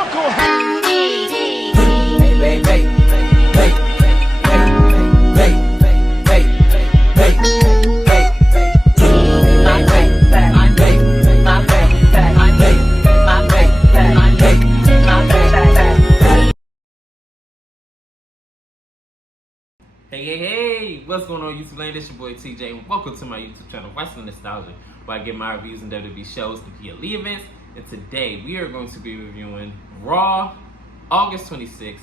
Uncle Hey, what's going on YouTube land? It's your boy TJ and welcome to my YouTube channel, Wrestling Nostalgia, where I get my reviews in WWE shows, the PLE events, and today we are going to be reviewing Raw, August 26,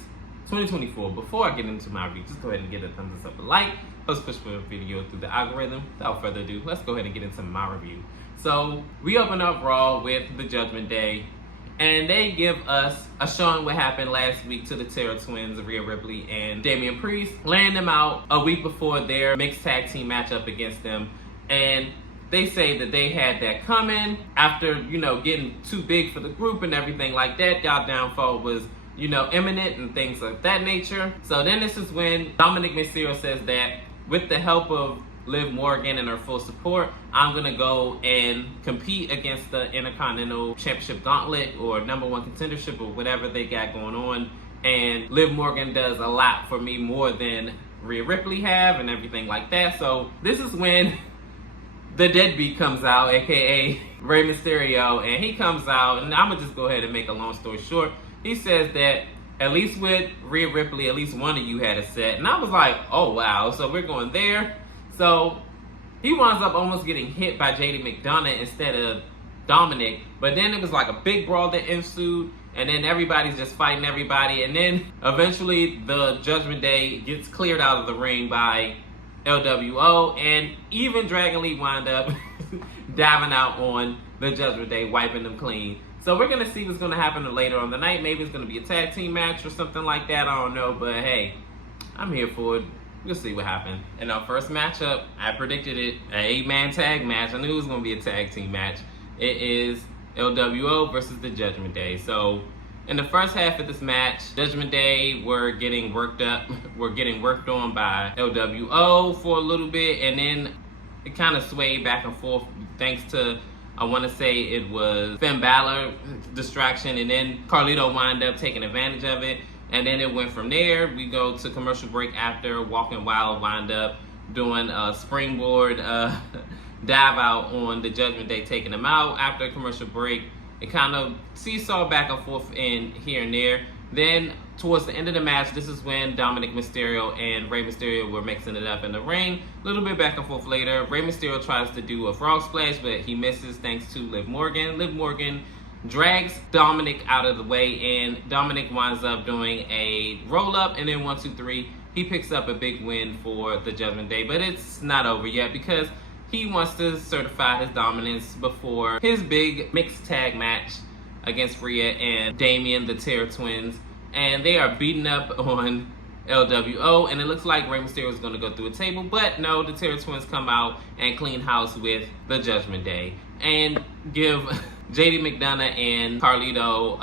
2024. Before I get into my review, just go ahead and get a thumbs up, a like, let's push for the video through the algorithm. Without further ado, let's go ahead and get into my review. So, we open up Raw with the Judgment Day, and they give us a showing what happened last week to the Terror Twins, Rhea Ripley and Damian Priest, laying them out a week before their mixed tag team matchup against them. And they say that they had that coming after, getting too big for the group and everything like that. Y'all downfall was, imminent and things of that nature. So then this is when Dominic Mysterio says that with the help of Liv Morgan and her full support, I'm gonna go and compete against the Intercontinental Championship Gauntlet or #1 contendership or whatever they got going on. And Liv Morgan does a lot for me, more than Rhea Ripley have and everything like that. So this is when the deadbeat comes out, aka Rey Mysterio, and he comes out, and I'm gonna just go ahead and make a long story short. He says that at least with Rhea Ripley, at least one of you had a set. And I was like, oh wow, so we're going there. So he winds up almost getting hit by JD McDonough instead of Dominic. But then it was like a big brawl that ensued, and then everybody's just fighting everybody. And then eventually the Judgment Day gets cleared out of the ring by LWO, and even Dragon Lee wind up diving out on the Judgment Day, wiping them clean. So we're going to see what's going to happen later on the night. Maybe it's going to be a tag team match or something like that. I don't know, but hey, I'm here for it. We'll see what happened. In our first matchup, I predicted it, an 8-man tag match. I knew it was going to be a tag team match. It is LWO versus the Judgment Day. So in the first half of this match, Judgment Day were getting worked on by LWO for a little bit, and then it kind of swayed back and forth thanks to, I want to say it was Finn Balor distraction, and then Carlito wound up taking advantage of it. And then it went from there. We go to commercial break after Walking Wild wind up doing a springboard dive out on the Judgment Day, taking them out. After a commercial break, it kind of seesaw back and forth in here and there. Then towards the end of the match, this is when Dominic Mysterio and Rey Mysterio were mixing it up in the ring. A little bit back and forth later, Rey Mysterio tries to do a frog splash, but he misses thanks to Liv Morgan. Liv Morgan drags Dominic out of the way, and Dominic winds up doing a roll-up, and then 1, 2, 3, he picks up a big win for the Judgment Day. But it's not over yet, because he wants to certify his dominance before his big mixed tag match against Rhea and Damian, the Terror Twins, and they are beating up on LWO, and it looks like Rey Mysterio is going to go through a table, but no, the Terror Twins come out and clean house with the Judgment Day and give JD McDonough and Carlito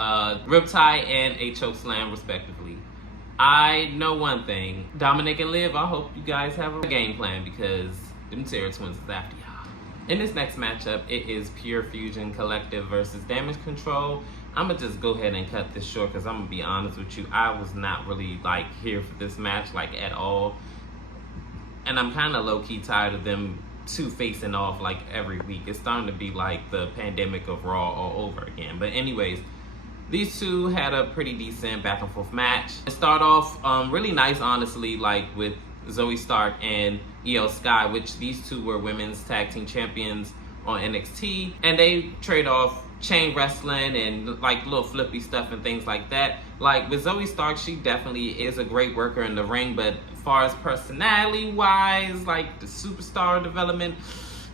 riptie and a chokeslam respectively. I know one thing, Dominic and Liv, I hope you guys have a game plan, because them Terror Twins is after y'all. In this next matchup, it is Pure Fusion Collective versus Damage Control. I'm gonna just go ahead and cut this short, because I'm gonna be honest with you, I was not really here for this match at all, and I'm kind of low-key tired of them two facing off every week. It's starting to be like the pandemic of Raw all over again. But anyways, these two had a pretty decent back and forth match. It started off really nice, honestly, with Zoe Stark and IYO SKY, which these two were women's tag team champions on NXT, and they trade off chain wrestling and little flippy stuff and things like that. With Zoe Stark, she definitely is a great worker in the ring, but as far as personality wise, the superstar development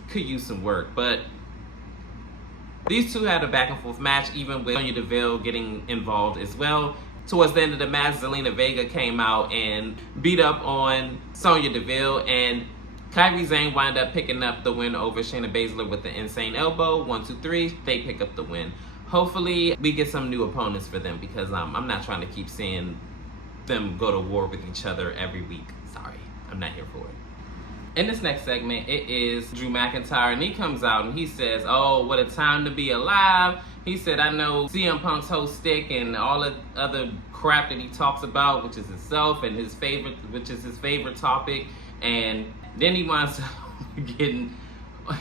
could use some work. But these two had a back and forth match, even with Sonya Deville getting involved as well. Towards the end of the match, Zelina Vega came out and beat up on Sonya Deville, and Kairi Sane wind up picking up the win over Shayna Baszler with the insane elbow. 1, 2, 3, they pick up the win. Hopefully, we get some new opponents for them, because I'm not trying to keep seeing them go to war with each other every week. Sorry, I'm not here for it. In this next segment, it is Drew McIntyre, and he comes out and he says, oh, what a time to be alive. He said, I know CM Punk's whole stick and all the other crap that he talks about, which is himself and his favorite, which is his favorite topic. And then he wants to getting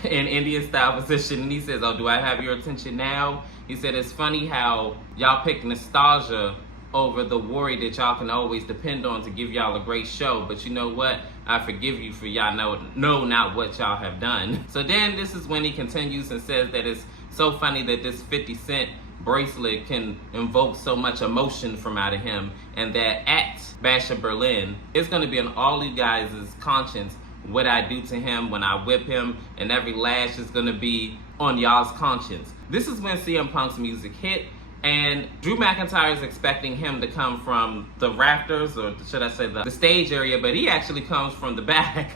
in Indian style position, and he says, oh, do I have your attention now? He said, it's funny how y'all pick nostalgia over the worry that y'all can always depend on to give y'all a great show. But you know what? I forgive you for y'all know not what y'all have done. So then this is when he continues and says that it's so funny that this 50 Cent bracelet can invoke so much emotion from out of him, and that at Bash of Berlin, it's going to be on all you guys' conscience what I do to him when I whip him, and every lash is going to be on y'all's conscience. This is when CM Punk's music hit, and Drew McIntyre is expecting him to come from the rafters, or should I say the stage area, but he actually comes from the back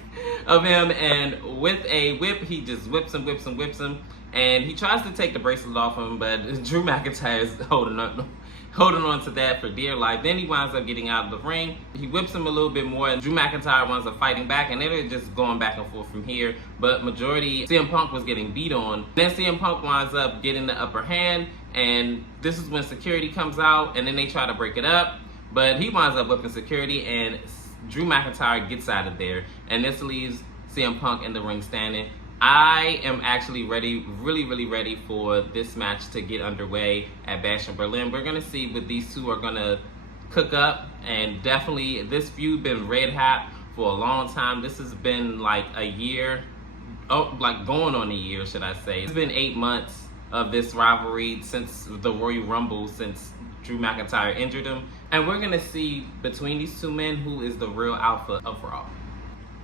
of him, and with a whip, he just whips him, and he tries to take the bracelet off him, but Drew McIntyre is holding on to that for dear life. Then he winds up getting out of the ring. He whips him a little bit more, and Drew McIntyre winds up fighting back, and they're just going back and forth from here. But majority, CM Punk was getting beat on. Then CM Punk winds up getting the upper hand, and this is when security comes out, and then they try to break it up, but he winds up whipping security, and Drew McIntyre gets out of there, and this leaves CM Punk in the ring standing. I am actually ready, really ready for this match to get underway at Bash in Berlin. We're going to see what these two are going to cook up, and definitely this feud been red hot for a long time. This has been like a year, like going on a year, should I say. It's been 8 months of this rivalry since the Royal Rumble, since Drew McIntyre injured him. And we're going to see between these two men who is the real alpha of Raw.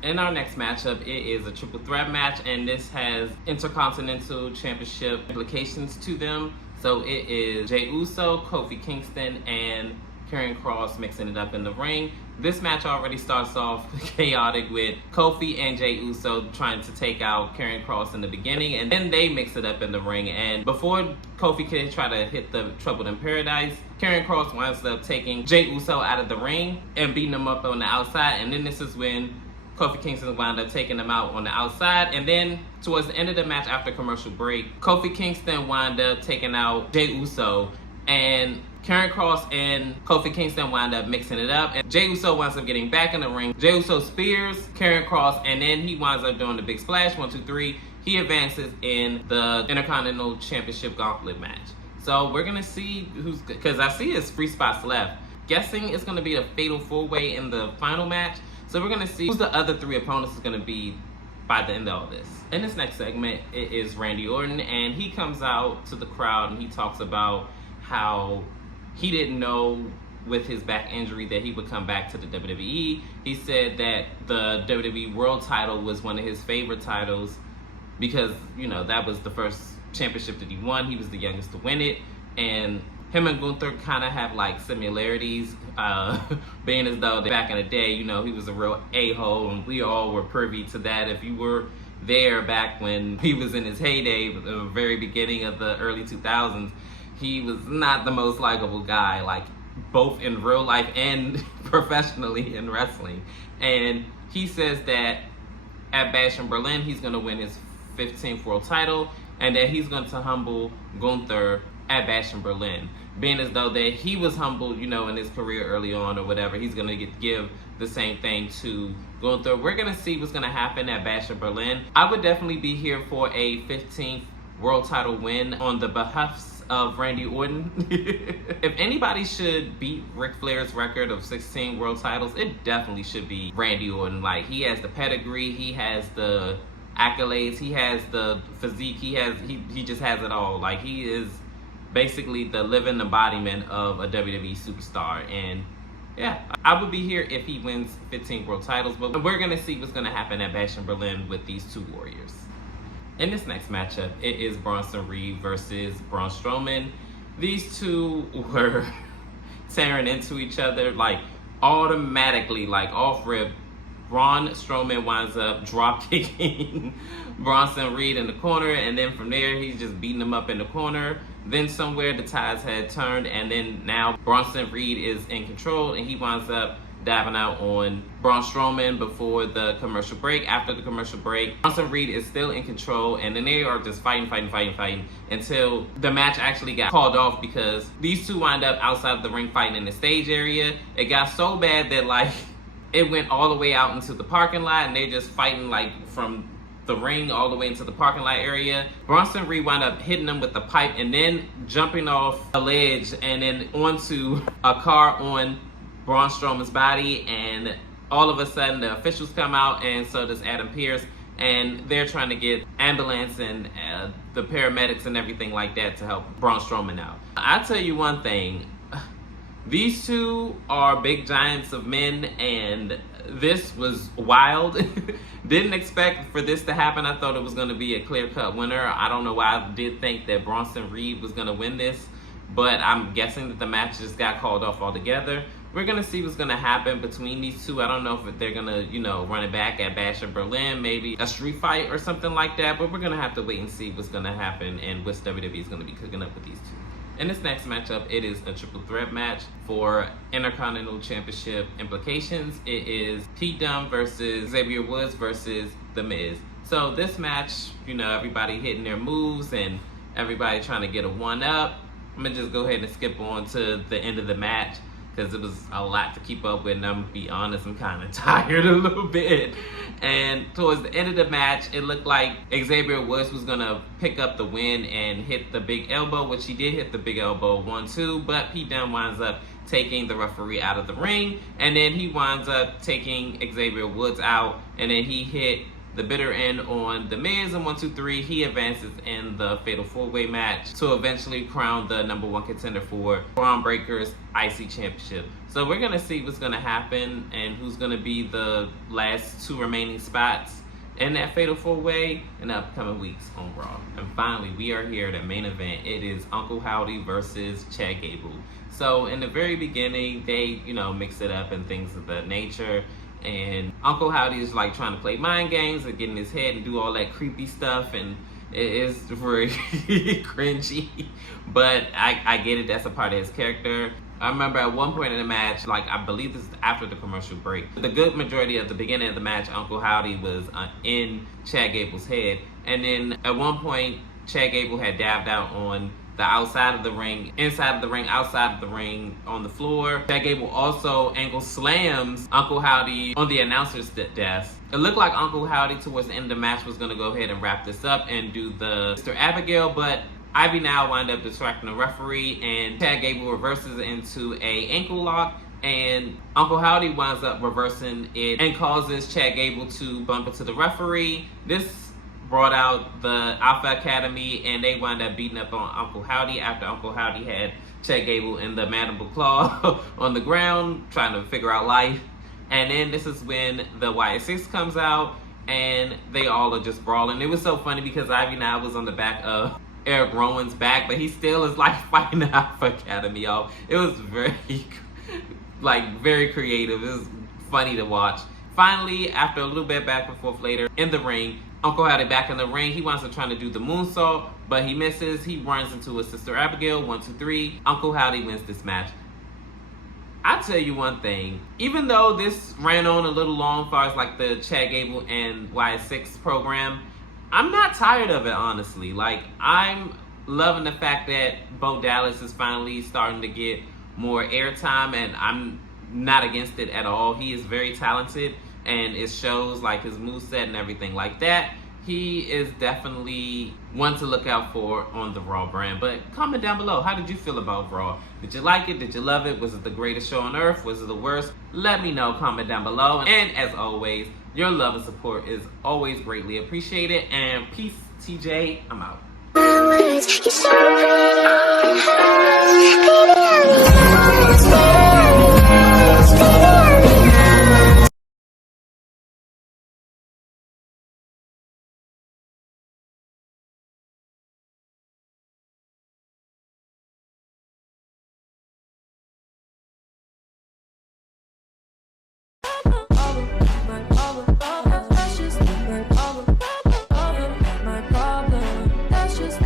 In our next matchup, it is a triple threat match, and this has Intercontinental Championship implications to them. So it is Jey Uso, Kofi Kingston, and Karrion Kross mixing it up in the ring. This match already starts off chaotic with Kofi and Jey Uso trying to take out Karrion Kross in the beginning, and then they mix it up in the ring. And before Kofi can try to hit the Trouble in Paradise, Karrion Kross winds up taking Jey Uso out of the ring and beating him up on the outside. And then this is when Kofi Kingston wound up taking him out on the outside. And then towards the end of the match, after commercial break, Kofi Kingston wound up taking out Jey Uso, and Karrion Kross and Kofi Kingston wound up mixing it up, and Jey Uso winds up getting back in the ring. Jey Uso spears Karrion Kross, and then he winds up doing the big splash, 1, 2, 3. He advances in the Intercontinental Championship Gauntlet match. So we're gonna see who's, because I see it's 3 spots left. Guessing it's gonna be a fatal 4-way in the final match. So we're gonna see who's the other 3 opponents is gonna be by the end of all this. In this next segment, it is Randy Orton, and he comes out to the crowd and he talks about how he didn't know with his back injury that he would come back to the WWE. He said that the WWE World title was one of his favorite titles because, you know, that was the first championship that he won. He was the youngest to win it, and him and Gunther kind of have like similarities, being as though back in the day, you know, he was a real a-hole, and we all were privy to that. If you were there back when he was in his heyday, the very beginning of the early 2000s, he was not the most likable guy, like both in real life and professionally in wrestling. And he says that at Bash in Berlin, he's going to win his 15th world title, and that he's going to humble Gunther at Bash in Berlin. Being as though that he was humbled, you know, in his career early on or whatever, he's going to give the same thing to Gunther. We're going to see what's going to happen at Bash in Berlin. I would definitely be here for a 15th world title win on the behalf of Randy Orton. If anybody should beat Ric Flair's record of 16 world titles, it definitely should be Randy Orton. Like, he has the pedigree, he has the accolades, he has the physique, he just has it all. Like, he is basically the living embodiment of a WWE superstar. And yeah, I would be here if he wins 15 world titles, but we're gonna see what's gonna happen at Bash in Berlin with these 2 warriors. In this next matchup, it is Bronson Reed versus Braun Strowman. These two were tearing into each other, like automatically, like off rip. Braun Strowman winds up drop kicking Bronson Reed in the corner, and then from there, he's just beating him up in the corner. Then somewhere the tides had turned, and then now Bronson Reed is in control, and he winds up diving out on Braun Strowman before the commercial break. After the commercial break, Bronson Reed is still in control, and then they are just fighting until the match actually got called off because these two wind up outside of the ring fighting in the stage area. It got so bad that like it went all the way out into the parking lot, and they're just fighting like from the ring all the way into the parking lot area. Bronson Reed wound up hitting them with the pipe and then jumping off a ledge and then onto a car on Braun Strowman's body, and all of a sudden the officials come out, and so does Adam Pearce, and they're trying to get ambulance and the paramedics and everything like that to help Braun Strowman out. I tell you one thing, these two are big giants of men, and this was wild. Didn't expect for this to happen. I thought it was going to be a clear-cut winner. I don't know why I did think that Bronson Reed was going to win this, but I'm guessing that the match just got called off altogether. We're going to see what's going to happen between these two. I don't know if they're going to, run it back at Bash in Berlin, maybe a street fight or something like that, but we're going to have to wait and see what's going to happen and what WWE is going to be cooking up with these two. In this next matchup, it is a triple threat match for Intercontinental Championship implications. It is Pete Dunne versus Xavier Woods versus The Miz. So this match, everybody hitting their moves and everybody trying to get a one-up. I'm going to just go ahead and skip on to the end of the match because it was a lot to keep up with, and I'm going to be honest, I'm kind of tired a little bit. And towards the end of the match, it looked like Xavier Woods was going to pick up the win and hit the big elbow, which he did hit the big elbow 1-2, but Pete Dunne winds up taking the referee out of the ring, and then he winds up taking Xavier Woods out, and then he hit the bitter end on The Miz, and 1-2-3, he advances in the Fatal 4-Way match to eventually crown the #1 contender for Braun Breaker's IC Championship. So we're going to see what's going to happen and who's going to be the last two remaining spots in that Fatal 4-Way in the upcoming weeks on Raw. And finally, we are here at the main event. It is Uncle Howdy versus Chad Gable. So in the very beginning, they, mix it up and things of that nature. And Uncle Howdy is like trying to play mind games and get in his head and do all that creepy stuff, and it is very cringy, but I get it. That's a part of his character. I remember at one point in the match, like I believe this is after the commercial break, the good majority of the beginning of the match, Uncle Howdy was in Chad Gable's head, and then at one point Chad Gable had dabbed out on the outside of the ring, inside of the ring, outside of the ring, on the floor. Chad Gable also angle slams Uncle Howdy on the announcer's desk. It looked like Uncle Howdy towards the end of the match was going to go ahead and wrap this up and do the Mr. Abigail, but Ivy now wound up distracting the referee, and Chad Gable reverses into a ankle lock, and Uncle Howdy winds up reversing it and causes Chad Gable to bump into the referee. This brought out the Alpha Academy, and they wound up beating up on Uncle Howdy after Uncle Howdy had Chad Gable in the mandible claw on the ground, trying to figure out life. And then this is when the YS6 comes out, and they all are just brawling. It was so funny because Ivy now was on the back of Eric Rowan's back, but he still is like fighting the Alpha Academy, y'all. It was very, very creative. It was funny to watch. Finally, after a little bit back and forth later in the ring, Uncle Howdy back in the ring. He wants to try to do the moonsault, but he misses. He runs into his sister Abigail. 1-2-3. Uncle Howdy wins this match. I tell you one thing. Even though this ran on a little long as far as like the Chad Gable and YS6 program, I'm not tired of it, honestly. Like, I'm loving the fact that Bo Dallas is finally starting to get more airtime, and I'm not against it at all. He is very talented, and it shows like his moveset and everything like that. He is definitely one to look out for on the Raw brand. But comment down below, how did you feel about Raw? Did you like it? Did you love it? Was it the greatest show on earth? Was it the worst? Let me know, comment down below. And as always, your love and support is always greatly appreciated. And peace, TJ, I'm out.